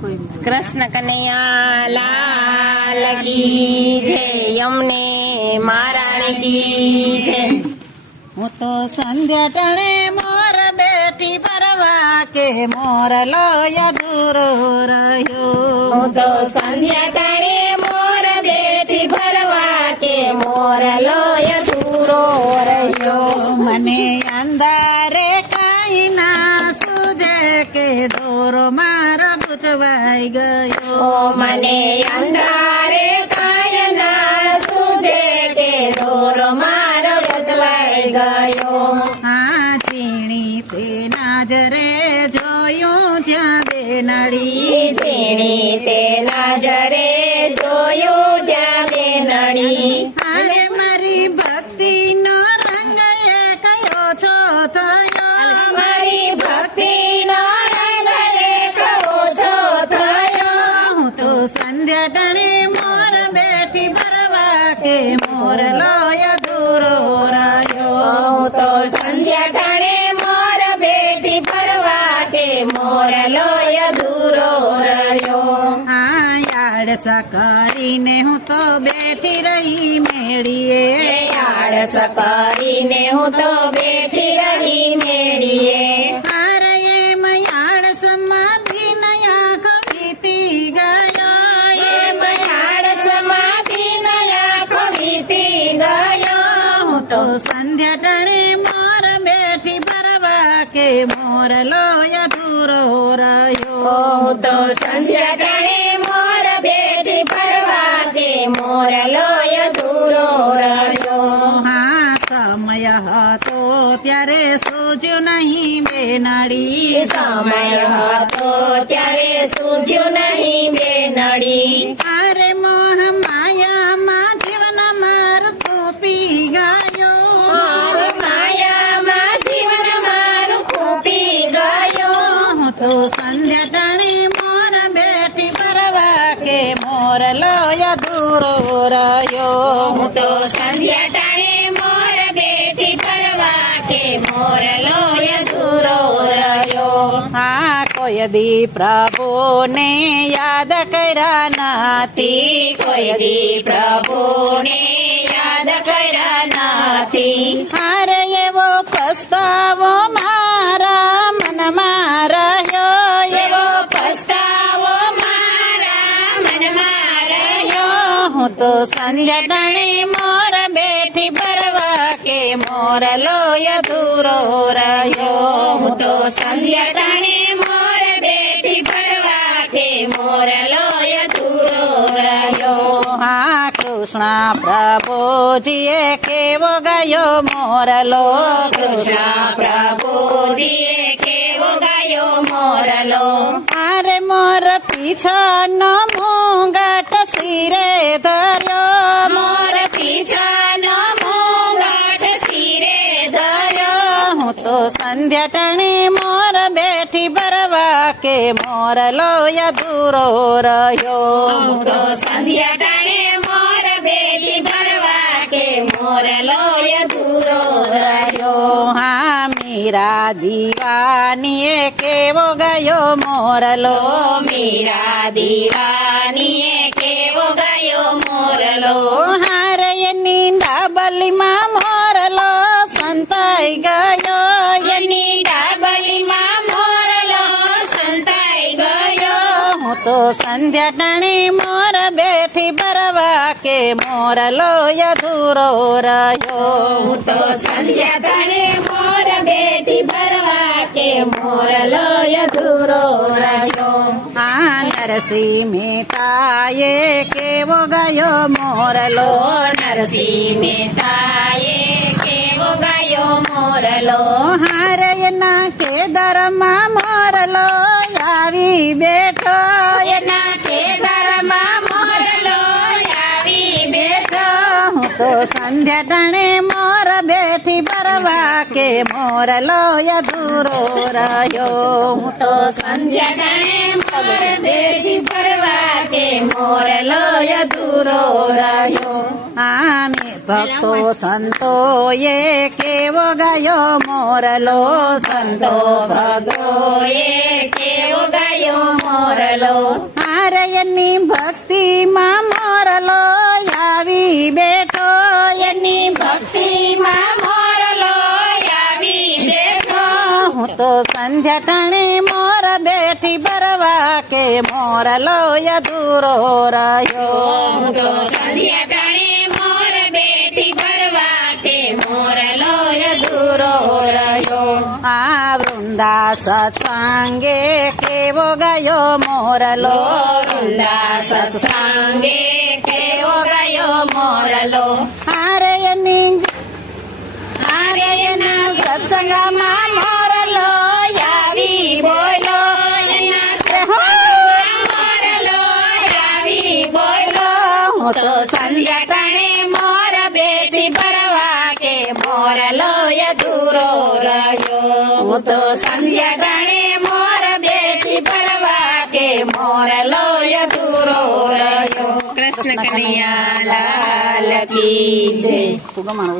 કૃષ્ણ કનૈયા લાલ કી જય, યમને મહારાણી કી જય। હું તો સંધ્યા ટણે મોર બેઠી પરવા કે મોર લોય દૂર રહ્યો। હું તો સંધ્યા ટાણે મોર બેઠી ભરવા કે મોર લોય દૂરો રહ્યો। મને અંધારે કાંઈ ના સૂજે કે દોરો મારો ગુચવાઈ ગયો। ઓ મને અંધારે કાય ના સૂજે કે દોરો મારો ગજવાઈ ગયો। હા ચીણી તે નાજરે જોયું જ્યાં બેનડી ઝીણી તે નજરે જોયું ત્યાં બેનડી। અરે મારી ભક્તિ નો રંગ એ કયો છો થયો। મારી ભક્તિનો રંગ એકવો છો થયો। હું તો સંધ્યા ટણે મોર બેઠી ભરવા કે મોર લોય દૂરો રહ્યો। હું તો સંધ્યા ટાણે મોર બેઠી ભરવા કે મોર લોય દૂરો રહ્યો। હા યાડસા કરીને હું તો બેઠી રહી મેળીએ। આળસ કરીને હું તો બેઠી રહી મેળીએ। અરે એમ યાડસમાં દિનયા કવિતી ગયો। એમ આળસમાંથી નયા ખવીતી ગયો। હું તો સંધ્યા ટણે મોર બેઠી ભરવા કે મોર લોય દૂરો રહ્યો। હું તો સંધ્યા ટાણે મોર બેઠી ભરવા કે મોર લોય દૂરો રહ્યો। હા સમય હતો ત્યારે સૂજ્યું નહીં બેનડી સમય હતો ત્યારે સૂઝ્યું નહીં બેનડી। અરે મોહ માયામાં જીવન મારું ખૂપી ગયો। માયામાં જીવન મારું ખૂપી ગયો। હું તો સંધ્યા ટણે મોર બેઠી ભરવા કે મોર લોય દૂરો રહ્યો। હું તો સંધ્યા ટાણે મોર બેઠી ભરવા કે મોર લોય દૂરો રહ્યો। હા કોઈ દી પ્રભુને યાદ કર્યા નથી। કોઈ દી પ્રભુને યાદ કર્યા નથી। હારે એવો પસ્તાવો મારા મનમાં રહ્યો। એવો પસ્તાવો મારા મનમાં રહ્યો। હું તો સંધ્યા ટણે મોર બેઠી ભરવા કે મોર લોય દૂરો રહ્યો। હું તો સંધ્યા ટાણે મોર બેઠી ભરવા કે મોર લોય દૂરો રહ્યો। હા કૃષ્ણ પ્રભુજીએ કેવો ગયો મોરલો। કૃષ્ણ પ્રભુજીએ કેવો ગાયો મોરલો। અરે મોર પીછાનો મુંગટ શિરે ધર્યો। મોર પીછાનો મુંગટ શિરે ધર્યો। હું તો સંધ્યા ટણે મોર બેઠી ભરવા કે મોર લોય દૂરો રહ્યો। હું તો સંધ્યા ટાણે મોર બેઠી ભરવા કે મોર લોય દૂરો રહ્યો। હા મીરા દીવાનીએ કેવો ગયો મોરલો। મીરા દીવાનીએ કેવો ગાયો મોરલો। હારે એની ડાબલીમાં મોરલો સંતાઈ ગયો। એની ડાબલીમાં મોરલો સંતાઈ ગયો। હું તો સંધ્યા ટણે મોર બેઠી ભરવા કે મોર લોય દૂરો રહ્યો। હું તો સંધ્યા ટાણે મોર બેઠી ભરવા કે મોર લોય દૂરો રહ્યો। હા નરસિંહ મહેતાએ કેવો ગયો મોરલો। ઓ નરસિંહ મહેતાએ કેવો ગાયો મોરલો। હારે એના કેદારમાં મોરલો આવી બેઠો। એના કેદારમાં મોરલો આવી બેઠો। હું તો સંધ્યા ટણે મોર બેઠી ભરવા કે મોર લોય દૂરો રહ્યો। હું તો સંધ્યા ટાણે મોર બેઠી ભરવા કે મોર લોય દૂરો રહ્યો। હા મેં ભક્તો સંતો એ કેવો ગાયો મોરલો સંતો ભક્તો કેવો ગાયો મોરલો હારે એની ભક્તિમાં મોરલો આવી બેઠો એની ભક્તિમાં મોરલો આવી બેઠો હું તો સંધ્યા ટાણે મોર બેઠી બરવા કે મોરલો અધૂરો રહ્યો હું તો સંધ્યા ટાણે મોર બેઠી ભરવા કે મોરલો અધૂરો રહ્યો આ વૃંદા સત્સંગે કેવો ગયો મોરલો વૃંદા સત્સંગે કેવો ગયો મોરલો હારે એની હારે એના સત્સંગમાં મોરલો આવી બોલો એના સત્સંગમાં મોરલો આવી બોલો હું તો સંધ્યા ટાણે મોર બેઠી ભરવા કે મોરલો અધૂરો રહ્યો હું તો સંધ્યા ટાણે મોર બેઠી ભરવા કે મોરલો અધૂરો રહ્યો કૃષ્ણ કનૈયા લાલ કી જય તું ગમાણો